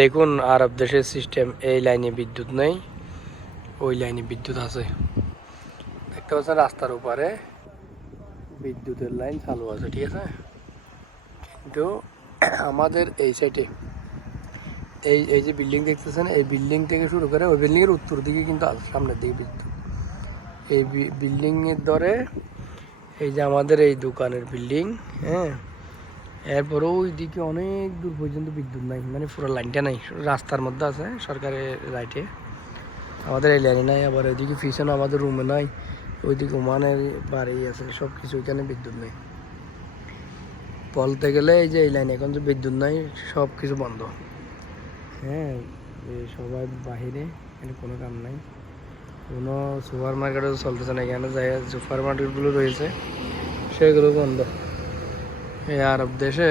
দেখুন, আরব দেশের সিস্টেম এই লাইনে বিদ্যুৎ নেই, ওই লাইনে বিদ্যুৎ আছে। দেখতে পাচ্ছেন, রাস্তার উপরে বিদ্যুতের লাইন চালু আছে, ঠিক আছে? কিন্তু আমাদের এই সাইডে এই এই যে বিল্ডিং দেখতেছেন, এই বিল্ডিং থেকে শুরু করে ওই বিল্ডিংয়ের উত্তর দিকে কিন্তু আছে, সামনের দিকে বিদ্যুৎ। এই বিল্ডিংয়ের ধরে এই যে আমাদের এই দোকানের বিল্ডিং হ্যাঁ? এরপরে ওই দিকে অনেক দূর পর্যন্ত বিদ্যুৎ নাই মানে পুরো লাইনটা নাই, রাস্তার মধ্যে আছে সরকারের লাইটে আমাদের এই লাইনে নাই, আবার ওইদিকে পিছনে আমাদের রুমে নাই, ওইদিকে ওমানের বাড়ি আছে সব কিছু ওইখানে বিদ্যুৎ নেই। বলতে গেলে এই যে এই লাইনে এখন যে বিদ্যুৎ নাই সব কিছু বন্ধ। হ্যাঁ সবাই বাহিরে এখানে কোনো কাম নাই। কোনো সুপার মার্কেটও চলতেছে না, এখানে যাই সুপার মার্কেটগুলো রয়েছে, সেগুলো বন্ধ। এই আরব দেশে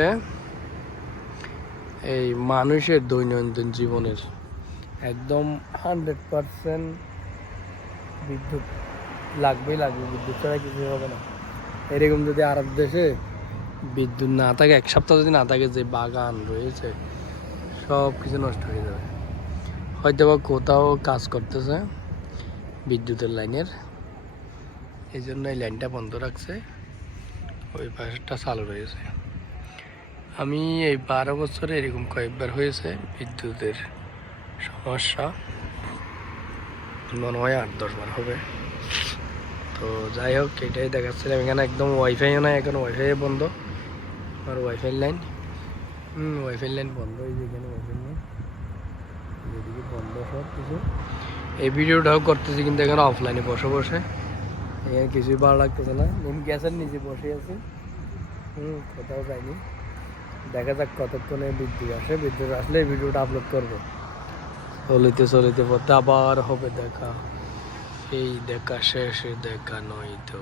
এই মানুষের দৈনন্দিন জীবনের একদম হান্ড্রেড পারসেন্ট বিদ্যুৎ লাগবেই লাগবে, বিদ্যুৎ ছাড়া কিছু হবে না। এরকম যদি আরব দেশে বিদ্যুৎ না থাকে, এক সপ্তাহ যদি না থাকে, যে বাগান রয়েছে, সব কিছু নষ্ট হয়ে যাবে। হয়তো বা কোথাও কাজ করতেছে বিদ্যুতের লাইনের, এই জন্য এই লাইনটা বন্ধ রাখছে। ওই পাশেরটা চালু রয়েছে। আমি এই বারো বছরে এরকম কয়েকবার হয়েছে বিদ্যুতের সমস্যা। মনে হয় আট, দশ বার হবে। তো যাই হোক, এটাই দেখাচ্ছিলাম। এখানে একদম ওয়াইফাইও নাই, এখন ওয়াইফাই বন্ধ। আর ওয়াইফাই লাইন হুম ওয়াইফাই লাইন বন্ধ। এই যে এখানে ওয়াইফাই লাইন বন্ধ সব কিছু এই ভিডিওটাও করতেছি, কিন্তু এখানে অফলাইনে বসে বসে। এখানে কিছুই ভালো লাগতেছে না। নিম গ্যাসের নিচে বসে আছি। হুম, কোথাও যাইনি। দেখা যাক কতক্ষণে বিদ্যুৎ আসে। বিদ্যুৎ আসলে ভিডিওটা আপলোড করব। চলিতে চলিতে পথে আবার হবে দেখা। এই দেখা শেষ দেখা নয় তো।